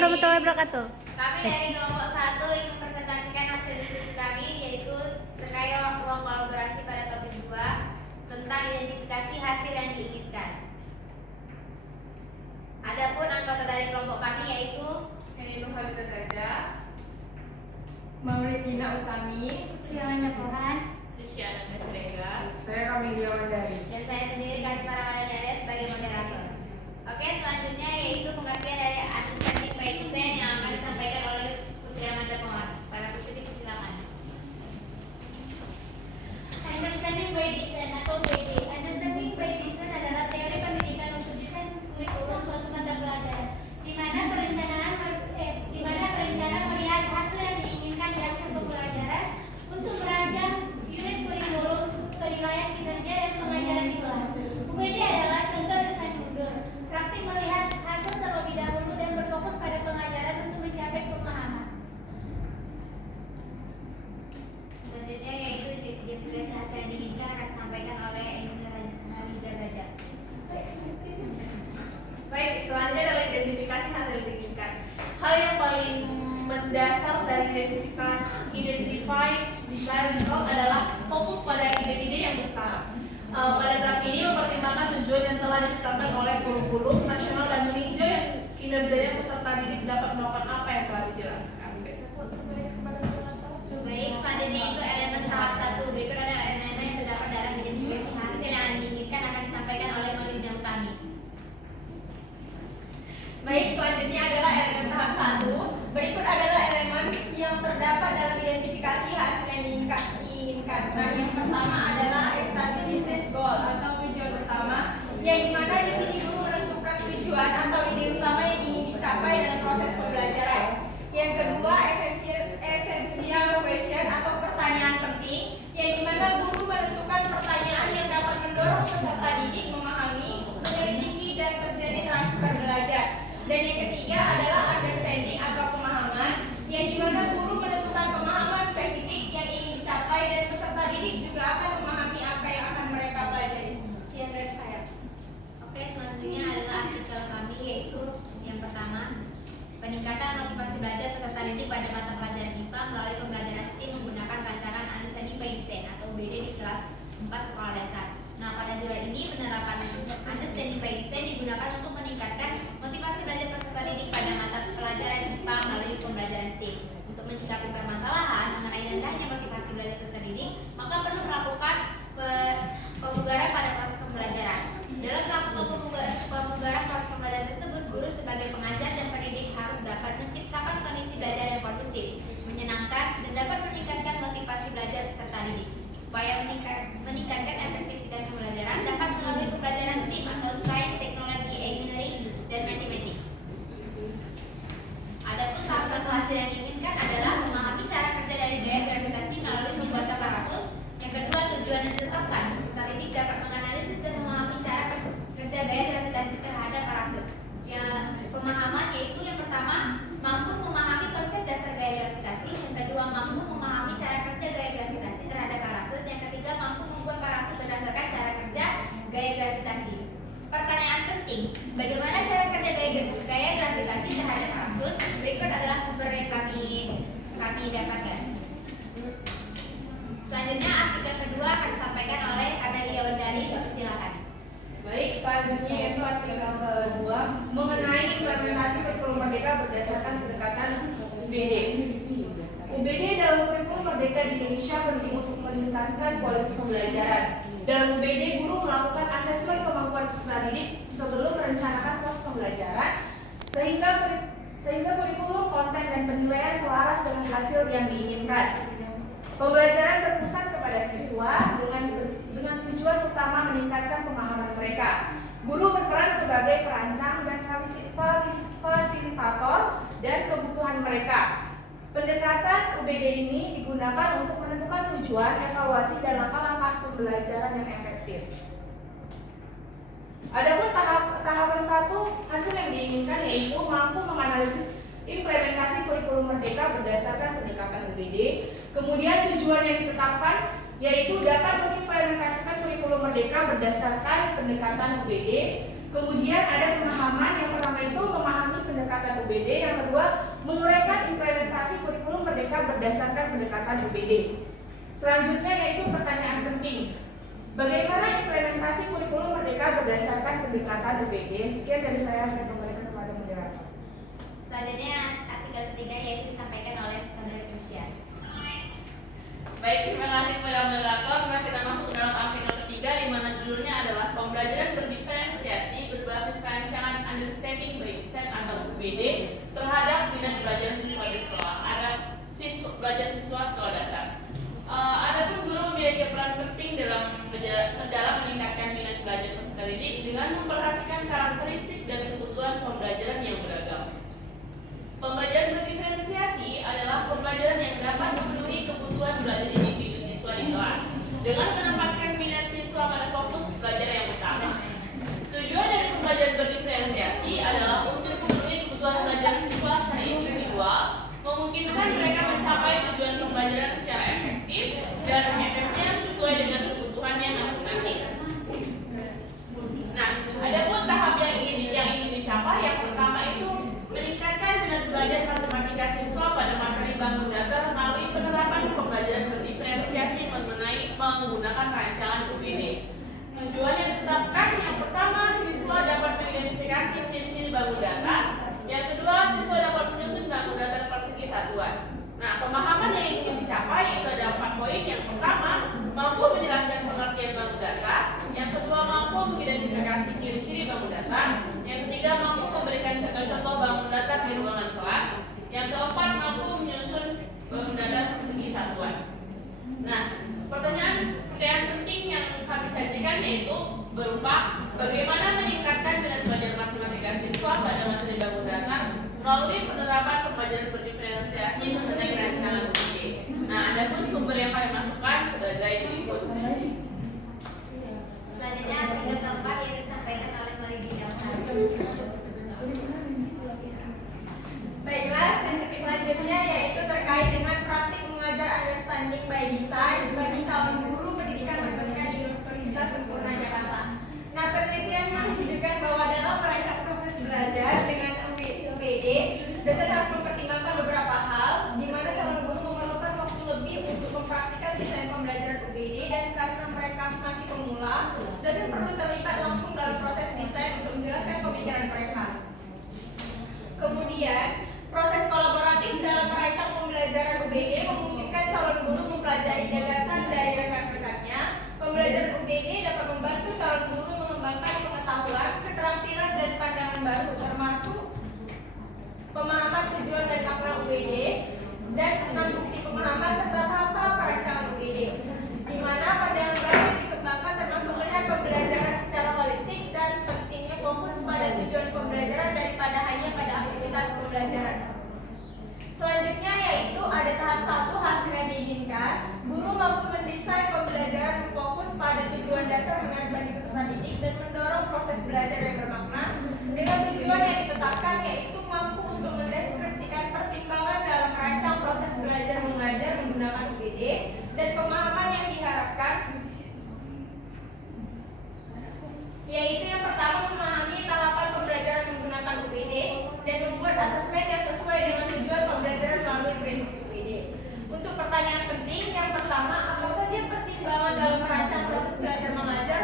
warahmatullahi wabarakatuh. Kami dari kelompok 1 ingin mempresentasikan hasil diskusi kami, yaitu terkait ruang kolaborasi pada topik 2 tentang identifikasi hasil yang diinginkan. Adapun anggota dari kelompok kami yaitu Heni Nurhaliza Gajah, Maulidina Utami, Triana Pohan, Lisyana Mesrega, Saya Kamilia Mandari. dan saya sendiri Kasmara Madaniara sebagai moderator. Oke, selanjutnya yaitu pengertian dari understanding by design yang akan disampaikan oleh Putri Amanda Pohan. Para putri silakan. Understanding by Design atau BD. Understanding by Design adalah teori pendidikan untuk desain kurikulum suatu mata pelajaran, di mana perencana melihat hasil yang diinginkan dari satu pelajaran untuk merancang unit kurikulum, penilaian kinerja dan pengajaran di kelas. UBD adalah contoh desain mundur, praktik melihat hasil terlebih dahulu dan berfokus pada pengajaran untuk mencapai pemahaman. Selanjutnya yaitu identifikasi hasil yang diinginkan akan disampaikan oleh Haliza Gajah. Baik, selanjutnya adalah identifikasi hasil yang diinginkan. Hal yang paling mendasar dari identify desired result adalah fokus pada ide-ide yang besar. Pada tahap ini mempertimbangkan tujuan yang telah ditetapkan oleh kurikulum nasional dan meninjau kinerjanya peserta didik dapat melakukan apa yang telah dijelaskan. Baik, selanjutnya itu elemen tahap 1. Berikut adalah elemen yang terdapat dalam identifikasi hasil yang diinginkan akan disampaikan oleh Maulidina Utami. Baik, selanjutnya adalah elemen tahap 1. Berikut adalah elemen yang terdapat dalam identifikasi hasil yang diinginkan. Nah, yang pertama adalah establishing goal atau tujuan utama, yang dimana di sini guru menentukan tujuan atau ide utama yang ingin dicapai dalam proses pembelajaran. Yang kedua, essential question atau pertanyaan penting, yang dimana guru menentukan pertanyaan yang dapat mendorong peserta didik memahami, menyelidiki, dan terjadi transfer belajar. Dan yang ketiga adalah understanding atau pemahaman, yang dimana guru menentukan pemahaman spesifik yang ingin dicapai dan peserta didik juga akan memahami apa yang akan mereka pelajari. Sekian dari saya. Oke, selanjutnya adalah artikel kami, yaitu yang pertama, peningkatan motivasi belajar peserta didik pada mata pelajaran IPA melalui pembelajaran STEAM menggunakan rancangan Understanding by Design atau UBD di kelas 4 sekolah dasar. Nah, pada jurnal ini penerapan Understanding by Design digunakan untuk meningkatkan motivasi belajar peserta didik pada mata pelajaran IPA melalui pembelajaran STEAM. Untuk menyikapi permasalahan mengenai rendahnya motivasi belajar peserta didik, maka perlu melakukan pemugaran pada proses pembelajaran. Dalam melakukan pemugaran proses pembelajaran tersebut, guru sebagai pengajar dan pendidik harus dapat menciptakan kondisi belajar yang kondusif, menyenangkan, dan dapat meningkatkan motivasi belajar peserta didik. Upaya meningkatkan efektivitas pembelajaran dapat melalui pembelajaran STEAM atau Science, Teknologi, Engineering, dan Matematik. Adapun tahap 1 hasil yang diinginkan adalah memahami cara kerja dari gaya gravitasi melalui pembuatan parasut. Yang kedua, tujuan yang ditetapkan. Peserta didik dapat menganalisis dan memahami cara kerja gaya gravitasi terhadap parasut. Yang pemahaman yaitu yang pertama, mampu memahami konsep dasar gaya gravitasi. Yang kedua, mampu memahami cara kerja gaya gravitasi terhadap parasut. Yang ketiga, mampu membuat parasut berdasarkan cara kerja gaya gravitasi. Pertanyaan penting, bagaimana cara kerja gaya gravitasi terhadap parasut? Berikut adalah sumber yang kami dapatkan. Selanjutnya artikel kedua akan disampaikan oleh Amelia Wendari. Silakan. Baik, selanjutnya yaitu artikel kedua mengenai implementasi kurikulum merdeka berdasarkan pendekatan UBD. UBD dalam kurikulum merdeka di Indonesia penting untuk meningkatkan kualitas pembelajaran. Dalam UBD, guru melakukan asesmen kemampuan peserta didik sebelum merencanakan proses pembelajaran, sehingga kurikulum, konten, dan penilaian selaras dengan hasil yang diinginkan. Pembelajaran berpusat kepada siswa dengan tujuan utama meningkatkan pemahaman mereka. Guru berperan sebagai perancang dan fasilitator dan kebutuhan mereka. Pendekatan UBD ini digunakan untuk menentukan tujuan, evaluasi, dan langkah-langkah pembelajaran yang efektif. Adapun tahapan 1 hasil yang diinginkan yaitu mampu menganalisis implementasi kurikulum merdeka berdasarkan pendekatan UBD. Kemudian tujuan yang ditetapkan yaitu dapat mengimplementasikan kurikulum merdeka berdasarkan pendekatan UBD. Kemudian ada pemahaman, yang pertama itu memahami pendekatan UBD. Yang kedua, menguraikan implementasi kurikulum merdeka berdasarkan pendekatan UBD. Selanjutnya yaitu pertanyaan penting. Bagaimana implementasi kurikulum merdeka berdasarkan pendekatan UBD? Sekian dari saya kembalikan kepada moderator. Selanjutnya artikel ketiga yaitu disampaikan oleh Saudara Krisya. Baik, terima kasih kepada moderator. Mari kita masuk ke dalam artikel ketiga, di mana judulnya adalah pembelajaran berdiferensiasi berbasis rancangan Understanding by Design atau UBD terhadap minat belajar siswa di sekolah. Ada belajar siswa sekolah dasar. Adapun guru memiliki peran penting dalam meningkatkan minat belajar peserta didik dengan memperhatikan karakteristik dan kebutuhan pembelajaran yang beragam. Pembelajaran berdiferensiasi adalah pembelajaran yang dapat memenuhi kebutuhan belajar individu siswa di kelas dengan menempatkan minat siswa pada fokus belajar yang utama. Tujuan dari pembelajaran berdiferensiasi adalah untuk memenuhi kebutuhan belajar siswa secara individual, memungkinkan mereka mencapai tujuan pembelajaran secara efektif dan efisien sesuai dengan kebutuhannya masing-masing. Nah, ada pun tahap yang ingin dicapai. Yang pertama itu meningkatkan minat belajar matematika siswa pada materi bangun dasar melalui penerapan pembelajaran berdiferensiasi menggunakan rancangan UBD. Tujuan yang ditetapkan, yang pertama, siswa dapat mengidentifikasi ciri-ciri bangun datar. Yang kedua, siswa dapat menyusun bangun datar persegi satuan. Nah, pemahaman yang ingin dicapai itu ada 4 poin. Yang pertama, mampu menjelaskan pengertian bangun datar. Yang kedua, mampu mengidentifikasi ciri-ciri bangun datar. Yang ketiga, mampu memberikan contoh-contoh bangun datar di ruangan kelas. Yang keempat, mampu menyusun bangun datar persegi satuan. Nah, pertanyaan penting yang kami sajikan yaitu berupa bagaimana meningkatkan minat belajar matematika siswa pada materi bangun datar melalui penerapan pembelajaran berdiferensiasi mengenai rancangan UBD. Nah, ada pun sumber yang kami masukkan sebagai berikut. Selanjutnya artikel keempat yang disampaikan oleh Maridina Jauhar. Baiklah, selanjutnya yaitu terkait dengan praktik mengajar Understanding by Design bagi calon guru pendidikan matematika di Universitas Sempurna Jakarta. Nah, penelitian menunjukkan bahwa dalam merancang proses belajar dengan UBD, dosen harus mempertimbangkan beberapa hal, di mana calon guru memerlukan waktu lebih untuk mempraktikkan desain pembelajaran UBD, dan karena mereka masih pemula, dosen perlu terlibat langsung dalam proses desain untuk menjelaskan pemikiran mereka. Kemudian, proses kolaboratif dalam merancang pembelajaran UBD memungkinkan calon guru mempelajari gagasan dari rekan-rekannya. Pembelajaran UBD dapat membantu calon guru mengembangkan pengetahuan, keterampilan, dan pandangan baru, termasuk pemahaman tujuan dan makna UBD dan 6 bukti pemahaman serta tahap perancangan UBD, di mana pandangan baru dikembangkan termasuk melihat pembelajaran secara holistik dan pentingnya fokus pada tujuan pembelajaran daripada hanya pada aktivitas pembelajaran. Selanjutnya yaitu ada tahap 1 hasil yang diinginkan. Guru mampu mendesain pembelajaran fokus pada tujuan dasar menarik bagi peserta didik dan mendorong proses belajar yang bermakna dengan tujuan yang ditetapkan, yaitu mampu untuk mendeskripsikan pertimbangan dalam merancang proses belajar mengajar menggunakan UBD dan pemahaman yang diharapkan, yaitu yang pertama memahami tahapan pembelajaran menggunakan UBD dan membuat asesmen yang sesuai dengan tujuan pembelajaran melalui prinsip UBD. Untuk pertanyaan penting, yang pertama, apa saja pertimbangan dalam merancang proses belajar mengajar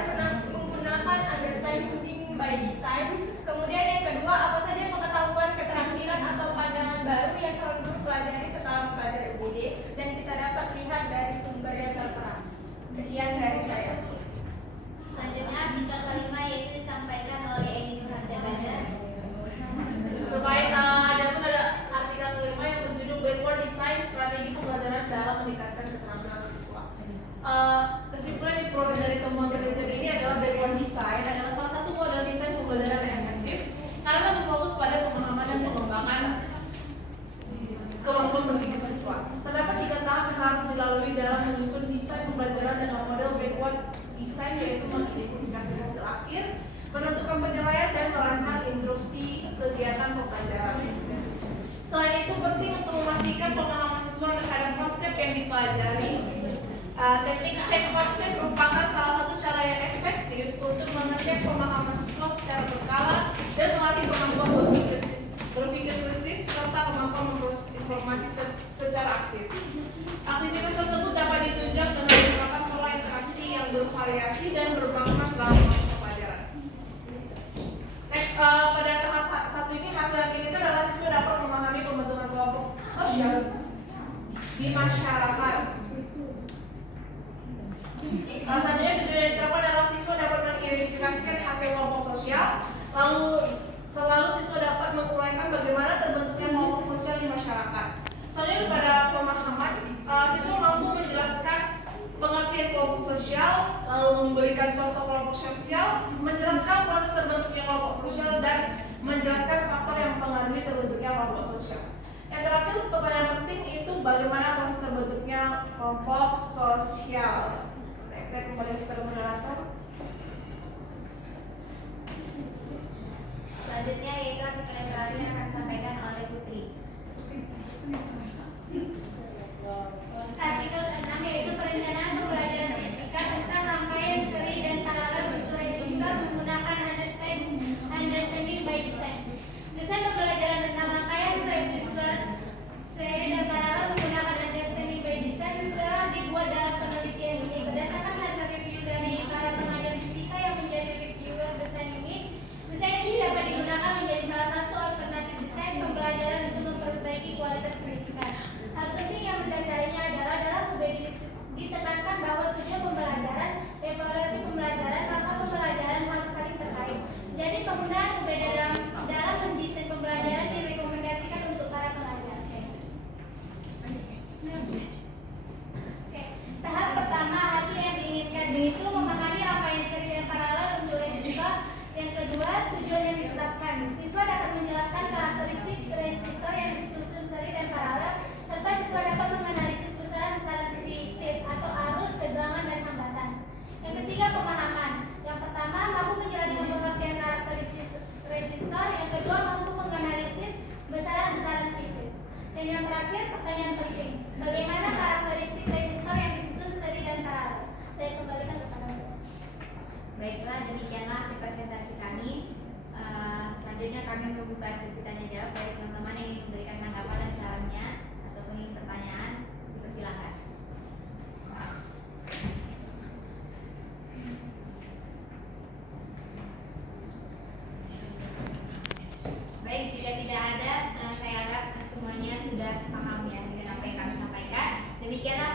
menggunakan Understanding by Design? Kemudian yang kedua, apa saja pengetahuan, keterampilan atau pandangan baru yang calon guru pelajari setelah mempelajari UBD, dan kita dapat lihat dari sumber yang tertera. Sekian dari saya. Selanjutnya artikel kelima yaitu disampaikan oleh Eni Nurhazaganda. Baik, ada artikel kelima yang berjudul Backward Design Strategi Pembelajaran dalam Meningkatkan Keterampilan Siswa. Kesimpulan di program dari temuan penelitian ini adalah backward design adalah salah satu model desain pembelajaran yang efektif karena berfokus pada pemahaman dan pengembangan kemampuan berpikir siswa. Terdapat 3 tahap yang harus dilalui dalam menyusun desain pembelajaran dengan model backward design, yaitu mengidentifikasi hasil akhir, menentukan penilaian, dan merancang instruksi kegiatan pembelajaran. Selain itu penting untuk memastikan pemahaman siswa terhadap konsep yang dipelajari. Teknik cek konsep merupakan salah satu cara yang efektif untuk mengecek pemahaman siswa secara berkala dan melatih kemampuan berpikir atau memproses informasi secara aktif. Aktivitas tersebut dapat ditunjang dengan menerapkan pola interaksi yang bervariasi dan bermakna selama masa pelajaran. Next, pada tahap satu ini hasil yang diinginkan adalah siswa dapat memahami pembentukan kelompok sosial di masyarakat. Selanjutnya tujuan yang diterapkan adalah siswa dapat mengidentifikasikan hasil kelompok sosial, lalu selalu siswa dapat menguraikan bagaimana terbentuknya kelompok sosial di masyarakat. Selanjutnya pada pemahaman, siswa mampu menjelaskan pengertian kelompok sosial, lalu memberikan contoh kelompok sosial, menjelaskan proses terbentuknya kelompok sosial, dan menjelaskan faktor yang mempengaruhi terbentuknya kelompok sosial. Yang terakhir, pertanyaan penting itu bagaimana proses terbentuknya kelompok sosial. Next, saya kembali ke moderator. Selanjutnya yaitu artikel yang terakhir yang akan disampaikan oleh Putri. Artikel ke-6 yaitu perencanaan pembelajaran etika tentang rangkaian seri dan paralel bentuk etika menggunakan understanding by design. Desain pembelajaran tentang rangkaian seri dan paralel menggunakan understanding by design telah dibuat dalam penelitian ini berdasarkan hasil review dari para pengajar fisika yang menjadi reviewer desain ini. Desain ini dapat digunakan menjadi salah satu alternatif desain pembelajaran untuk memperbaiki kualitas pendidikan. Hal penting yang mendasarinya adalah dalam UBD ditekankan bahwa tujuan pembelajaran, evaluasi pembelajaran, maka pembelajaran harus saling terkait. Jadi penggunaan UBD dalam mendesain pembelajaran direkomendasikan untuk para pengajar. Oke. Tahap pertama hasil yang diinginkan yaitu memahami rangkaian seri dan paralel untuk etika. Yang kedua, tujuan yang ditetapkan. Siswa dapat menjelaskan karakteristik resistor yang disusun seri dan paralel, serta siswa dapat menganalisis besaran-besaran fisis atau arus, tegangan, dan hambatan. Yang ketiga, pemahaman. Yang pertama, mampu menjelaskan pengertian karakteristik resistor. Yang kedua, mampu menganalisis besaran-besaran fisis. Dan yang terakhir, pertanyaan penting. Bagaimana karakteristik resistor yang disusun seri dan paralel? Saya kembalikan kepada Anda. Baiklah, demikianlah hasil presentasi kami. Selanjutnya kami membuka sesi tanya jawab dari teman-teman yang ingin memberikan tanggapan dan sarannya ataupun ingin pertanyaan, dipersilakan. Baik, jika tidak ada, saya anggap semuanya sudah paham ya dengan apa yang kami sampaikan. Demikianlah